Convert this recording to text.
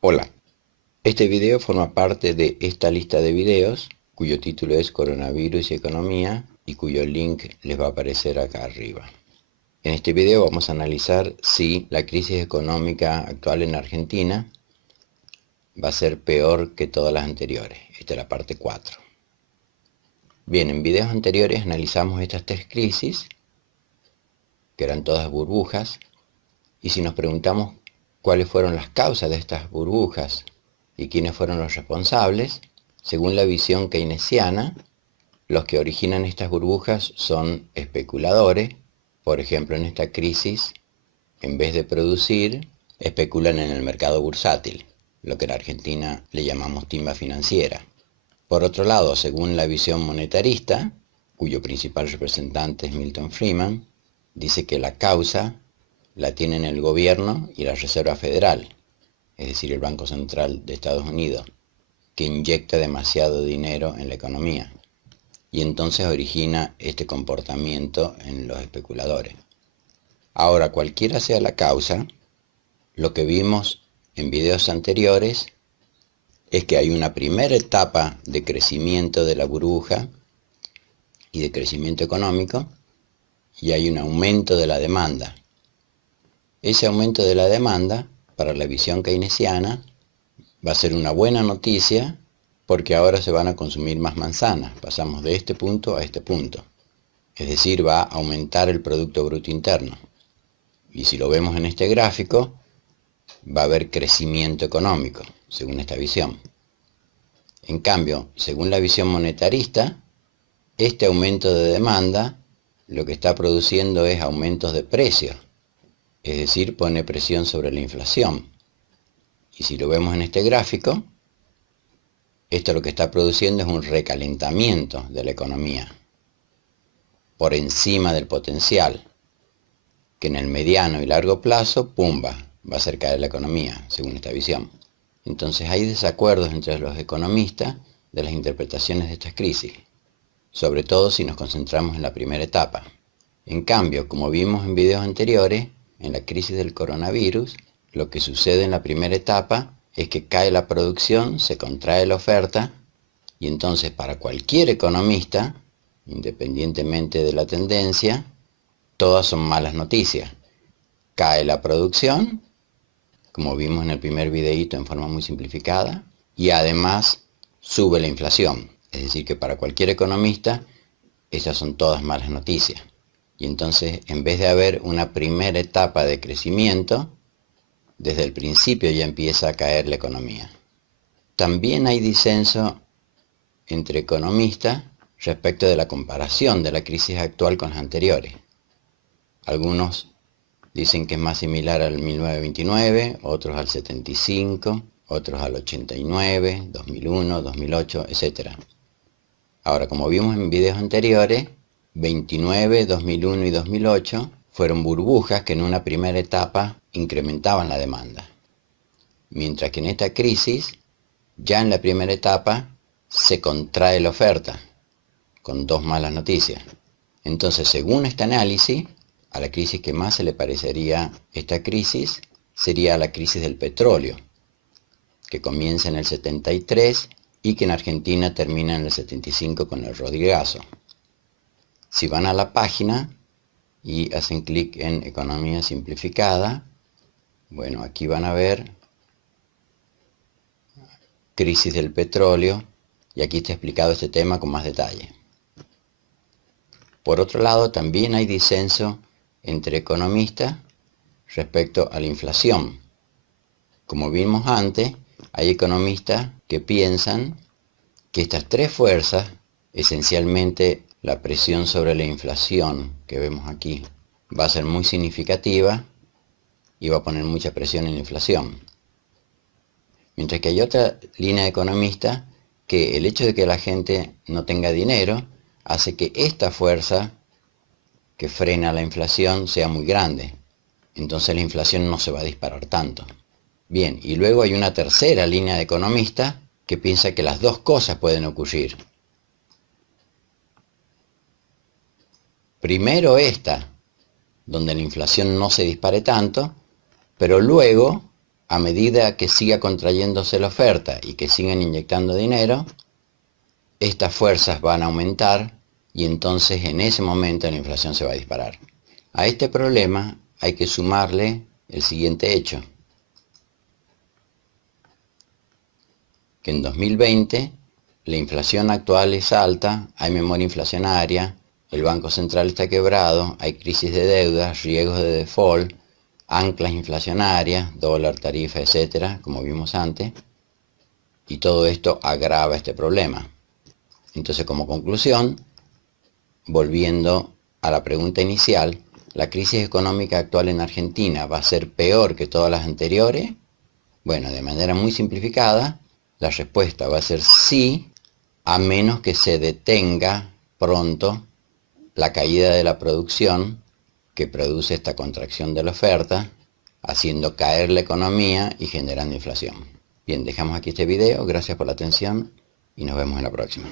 Hola, este video forma parte de esta lista de videos cuyo título es Coronavirus y Economía y cuyo link les va a aparecer acá arriba. En este video vamos a analizar si la crisis económica actual en Argentina va a ser peor que todas las anteriores. Esta es la parte 4. Bien, en videos anteriores analizamos estas tres crisis, que eran todas burbujas, y si nos preguntamos cuáles fueron las causas de estas burbujas y quiénes fueron los responsables, según la visión keynesiana, los que originan estas burbujas son especuladores. Por ejemplo, en esta crisis, en vez de producir, especulan en el mercado bursátil, lo que en Argentina le llamamos timba financiera. Por otro lado, según la visión monetarista, cuyo principal representante es Milton Friedman, dice que la causa la tienen el gobierno y la Reserva Federal, es decir, el Banco Central de Estados Unidos, que inyecta demasiado dinero en la economía y entonces origina este comportamiento en los especuladores. Ahora, cualquiera sea la causa, lo que vimos en videos anteriores es que hay una primera etapa de crecimiento de la burbuja y de crecimiento económico y hay un aumento de la demanda. Ese aumento de la demanda, para la visión keynesiana, va a ser una buena noticia porque ahora se van a consumir más manzanas. Pasamos de este punto a este punto. Es decir, va a aumentar el Producto Bruto Interno. Y si lo vemos en este gráfico, va a haber crecimiento económico, según esta visión. En cambio, según la visión monetarista, este aumento de demanda lo que está produciendo es aumentos de precios. Es decir, pone presión sobre la inflación. Y si lo vemos en este gráfico, esto lo que está produciendo es un recalentamiento de la economía por encima del potencial, que en el mediano y largo plazo, pumba, va a hacer caer la economía, según esta visión. Entonces hay desacuerdos entre los economistas de las interpretaciones de estas crisis, sobre todo si nos concentramos en la primera etapa. En cambio, como vimos en videos anteriores, en la crisis del coronavirus, lo que sucede en la primera etapa es que cae la producción, se contrae la oferta, y entonces para cualquier economista, independientemente de la tendencia, todas son malas noticias. Cae la producción, como vimos en el primer videíto en forma muy simplificada, y además sube la inflación. Es decir, que para cualquier economista, esas son todas malas noticias. Y entonces, en vez de haber una primera etapa de crecimiento, desde el principio ya empieza a caer la economía. También hay disenso entre economistas respecto de la comparación de la crisis actual con las anteriores. Algunos dicen que es más similar al 1929, otros al 75, otros al 89, 2001, 2008, etc. Ahora, como vimos en videos anteriores, 29, 2001 y 2008 fueron burbujas que en una primera etapa incrementaban la demanda. Mientras que en esta crisis, ya en la primera etapa, se contrae la oferta, con dos malas noticias. Entonces, según este análisis, a la crisis que más se le parecería esta crisis sería la crisis del petróleo, que comienza en el 73 y que en Argentina termina en el 75 con el Rodrigazo. Si van a la página y hacen clic en Economía Simplificada, bueno, aquí van a ver crisis del petróleo y aquí está explicado este tema con más detalle. Por otro lado, también hay disenso entre economistas respecto a la inflación. Como vimos antes, hay economistas que piensan que estas tres fuerzas, esencialmente la presión sobre la inflación que vemos aquí, va a ser muy significativa y va a poner mucha presión en la inflación. Mientras que hay otra línea de economistas que el hecho de que la gente no tenga dinero hace que esta fuerza que frena la inflación sea muy grande. Entonces la inflación no se va a disparar tanto. Bien, y luego hay una tercera línea de economistas que piensa que las dos cosas pueden ocurrir. Primero esta, donde la inflación no se dispare tanto, pero luego a medida que siga contrayéndose la oferta y que sigan inyectando dinero, estas fuerzas van a aumentar y entonces en ese momento la inflación se va a disparar. A este problema hay que sumarle el siguiente hecho, que en 2020 la inflación actual es alta, hay memoria inflacionaria, el Banco Central está quebrado, hay crisis de deudas, riesgos de default, anclas inflacionarias, dólar, tarifa, etcétera, como vimos antes, y todo esto agrava este problema. Entonces, como conclusión, volviendo a la pregunta inicial, ¿la crisis económica actual en Argentina va a ser peor que todas las anteriores? Bueno, de manera muy simplificada, la respuesta va a ser sí, a menos que se detenga pronto la caída de la producción que produce esta contracción de la oferta, haciendo caer la economía y generando inflación. Bien, dejamos aquí este video, gracias por la atención y nos vemos en la próxima.